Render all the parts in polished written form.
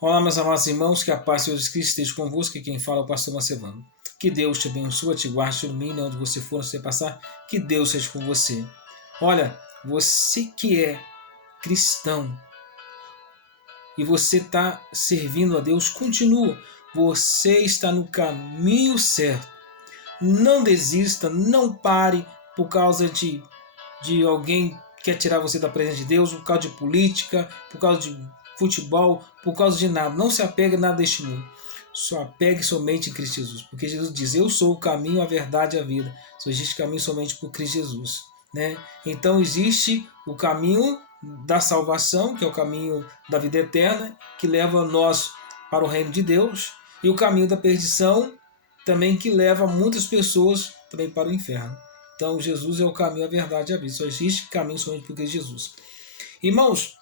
Olá, meus amados irmãos, que a paz de Jesus Cristo esteja convosco, e quem fala é o pastor Macevano. Que Deus te abençoe, te guarde, te ilumine, onde você for, onde você passar, que Deus seja com você. Olha, você que é cristão e você está servindo a Deus, continua. Você está no caminho certo. Não desista, não pare por causa de alguém que quer tirar você da presença de Deus, por causa de política, por causa de futebol, por causa de nada. Não se apegue a nada deste mundo. Só apegue somente em Cristo Jesus. Porque Jesus diz, eu sou o caminho, a verdade e a vida. Só existe caminho somente por Cristo Jesus. Né? Então existe o caminho da salvação, que é o caminho da vida eterna, que leva nós para o reino de Deus, e o caminho da perdição, também que leva muitas pessoas também para o inferno. Então Jesus é o caminho, a verdade e a vida. Só existe caminho somente por Cristo Jesus. Irmãos,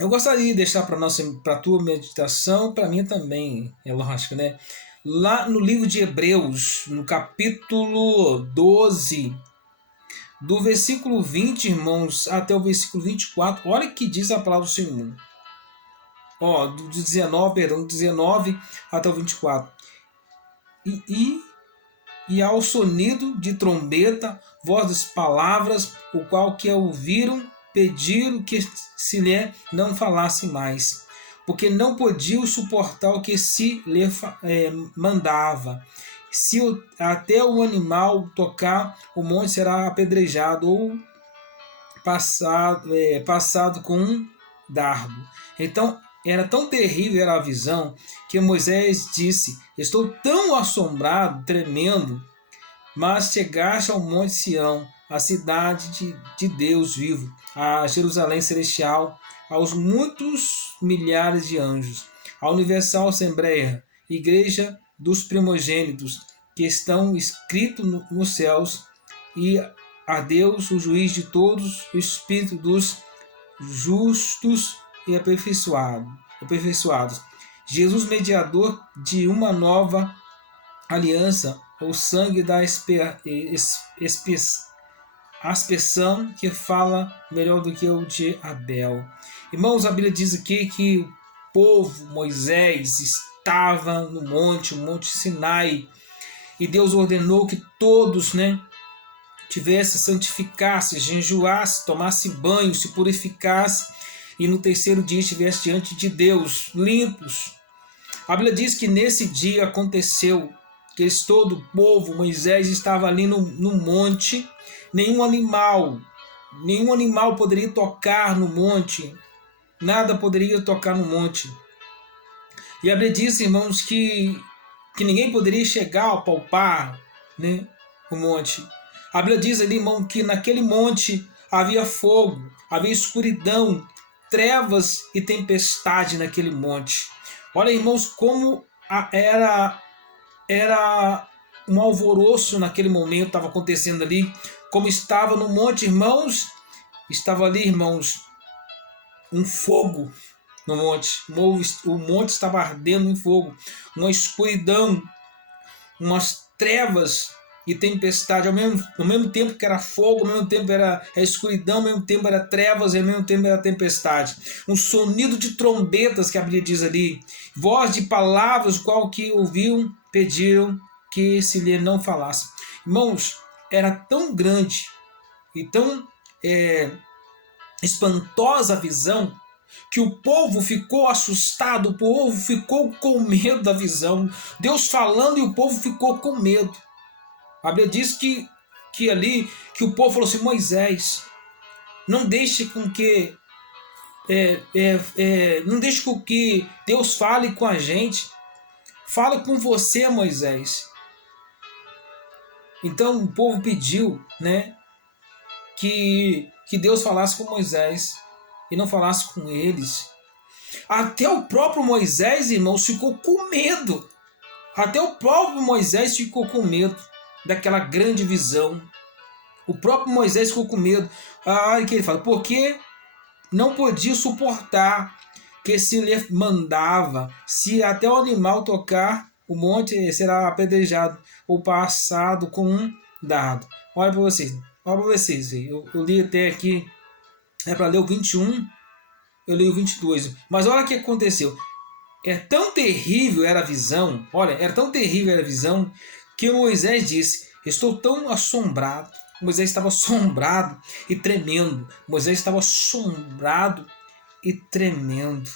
eu gostaria de deixar para a tua meditação, para mim também, é lógico, né? Lá no livro de Hebreus, no capítulo 12, do versículo 20, irmãos, até o versículo 24, olha o que diz a palavra do Senhor. Do 19 até o 24. E ao sonido de trombeta, vozes palavras, o qual que ouviram, pediram que se lhe não falasse mais, porque não podiam suportar o que se lhe mandava. Se até o animal tocar, o monte será apedrejado ou passado com um dardo. Então, era tão terrível era a visão que Moisés disse, estou tão assombrado, tremendo, mas chegaste ao monte Sião, a cidade de Deus vivo, a Jerusalém celestial, aos muitos milhares de anjos, a universal assembleia, igreja dos primogênitos, que estão escritos nos céus, e a Deus, o juiz de todos, o Espírito dos justos e aperfeiçoados. Jesus, mediador de uma nova aliança, o sangue da aspersão que fala melhor do que o de Abel. Irmãos, a Bíblia diz aqui que o povo, Moisés, estava no monte, o Monte Sinai, e Deus ordenou que todos, tivesse, santificasse, jejuasse, tomasse banho, se purificasse, e no terceiro dia estivesse diante de Deus, limpos. A Bíblia diz que nesse dia aconteceu que todo o povo, Moisés estava ali no monte, nenhum animal poderia tocar no monte, nada poderia tocar no monte. E a Bíblia diz, irmãos, que ninguém poderia chegar a palpar, o monte. A Bíblia diz ali, irmão, que naquele monte havia fogo, havia escuridão, trevas e tempestade naquele monte. Olha, irmãos, como era um alvoroço naquele momento, estava acontecendo ali, como estava no monte, irmãos, estava ali, irmãos, um fogo no monte, o monte estava ardendo em fogo, uma escuridão, umas trevas e tempestade, ao mesmo tempo que era fogo, ao mesmo tempo era escuridão, ao mesmo tempo era trevas, ao mesmo tempo era tempestade. Um sonido de trombetas, que a Bíblia diz ali, voz de palavras, qual que ouviam, pediram que se lhe não falasse. Irmãos, era tão grande e tão espantosa a visão, que o povo ficou assustado, o povo ficou com medo da visão. Deus falando e o povo ficou com medo. A Bíblia diz que o povo falou assim, Moisés, não deixe com que Deus fale com a gente. Fala com você, Moisés. Então o povo pediu, que Deus falasse com Moisés e não falasse com eles. Até o próprio Moisés, irmãos, ficou com medo. Até o próprio Moisés ficou com medo daquela grande visão. O próprio Moisés ficou com medo. Que ele fala, porque não podia suportar que se lhe mandava, se até o animal tocar, o monte será apedrejado ou passado com um dardo. Olha para vocês. Eu li até aqui, para ler o 21, eu li o 22. Mas olha o que aconteceu. É tão terrível era a visão, olha, era tão terrível era a visão, que Moisés disse: estou tão assombrado. Moisés estava assombrado e tremendo. Moisés estava assombrado e tremendo.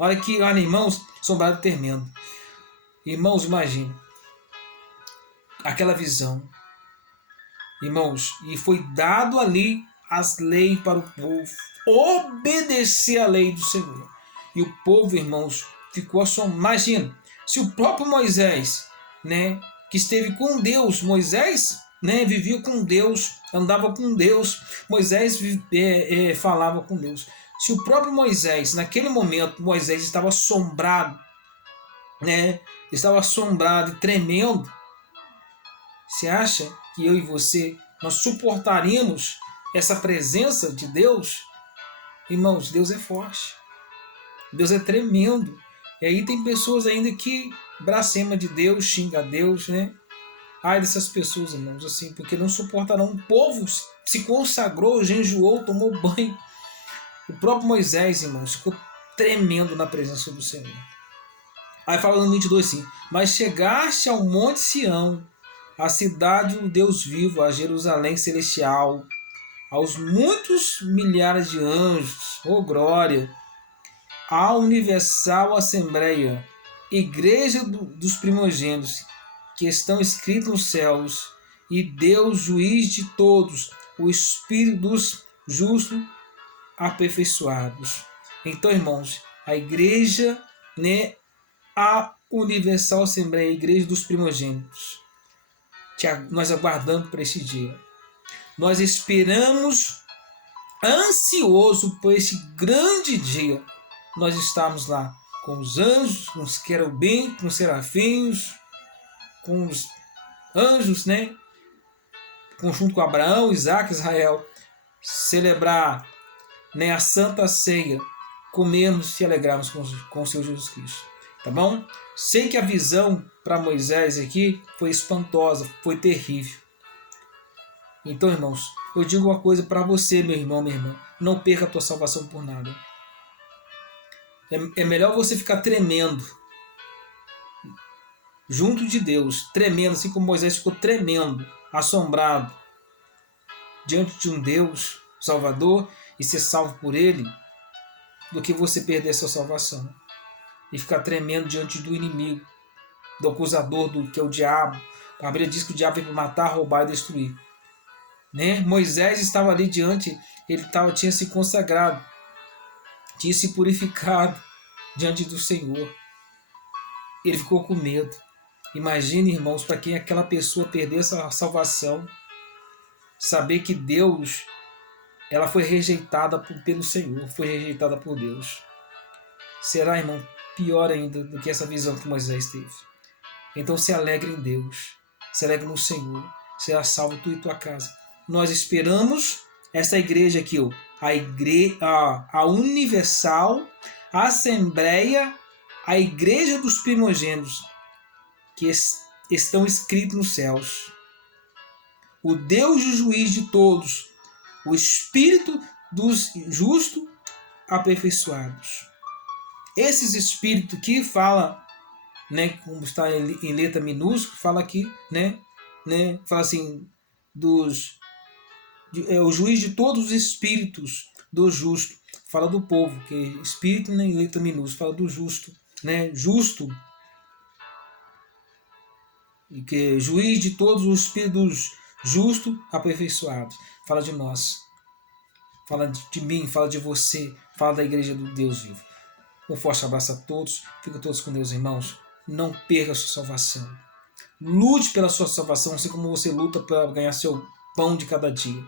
Olha que, olha, irmãos, assombrado e tremendo. Irmãos, imagine aquela visão. Irmãos, e foi dado ali as leis para o povo obedecer a lei do Senhor. E o povo, irmãos, ficou assombrado. Imagina, se o próprio Moisés, né, que esteve com Deus, Moisés, né, vivia com Deus, andava com Deus, Moisés falava com Deus. Se o próprio Moisés, naquele momento, Moisés estava assombrado, né, estava assombrado e tremendo, você acha que eu e você, nós suportaríamos essa presença de Deus? Irmãos, Deus é forte. Deus é tremendo. E aí tem pessoas ainda que blasfema de Deus, xinga a Deus, né? Ai dessas pessoas, irmãos, assim, porque não suportarão. O povo se consagrou, jejuou, tomou banho. O próprio Moisés, irmãos, ficou tremendo na presença do Senhor. Aí fala no 22 assim: mas chegaste ao monte Sião, a cidade do Deus vivo, a Jerusalém celestial, aos muitos milhares de anjos, oh glória, à universal assembleia, igreja dos primogênitos, que estão escritos nos céus, e Deus, juiz de todos, o Espírito dos justos aperfeiçoados. Então, irmãos, a igreja, né, a universal assembleia, a igreja dos primogênitos, nós aguardamos por esse dia. Nós esperamos ansioso por esse grande dia. Nós estamos lá com os anjos, com os querubins, com os serafins, com os anjos, né? Junto com Abraão, Isaac, Israel, celebrar, né, a Santa Ceia, comermos e alegrarmos com o Senhor Jesus Cristo. Tá bom? Sei que a visão para Moisés aqui foi espantosa, foi terrível. Então, irmãos, eu digo uma coisa para você, meu irmão, minha irmã: não perca a tua salvação por nada. É melhor você ficar tremendo junto de Deus, tremendo, assim como Moisés ficou tremendo, assombrado, diante de um Deus Salvador e ser salvo por Ele, do que você perder a sua salvação e ficar tremendo diante do inimigo, do acusador, que é o diabo. A Bíblia diz que o diabo veio para matar, roubar e destruir. Né? Moisés estava ali diante, tinha se consagrado, tinha se purificado diante do Senhor. Ele ficou com medo. Imagine, irmãos, para quem aquela pessoa perder essa salvação, saber que Deus, ela foi rejeitada pelo Senhor, foi rejeitada por Deus. Será, irmão, pior ainda do que essa visão que Moisés teve. Então se alegre em Deus, se alegre no Senhor, será salvo tu e tua casa. Nós esperamos essa igreja aqui, a universal assembleia, a igreja dos primogênitos, que estão escritos nos céus. O Deus e juiz de todos, o Espírito dos justos aperfeiçoados. Esses espíritos que fala, né, como está em letra minúscula, fala aqui, né, fala assim, o juiz de todos os espíritos do justo, fala do povo, que espírito, né, em letra minúscula, fala do justo, né, justo, e que juiz de todos os espíritos justos aperfeiçoados, fala de nós, fala de mim, fala de você, fala da igreja do Deus vivo. Um forte abraço a todos, fiquem todos com Deus, irmãos. Não perca a sua salvação. Lute pela sua salvação, assim como você luta para ganhar seu pão de cada dia.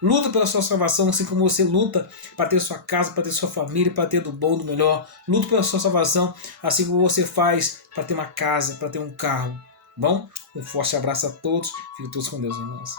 Luta pela sua salvação, assim como você luta para ter sua casa, para ter sua família, para ter do bom, do melhor. Luta pela sua salvação, assim como você faz para ter uma casa, para ter um carro. Bom? Um forte abraço a todos, fiquem todos com Deus, irmãos.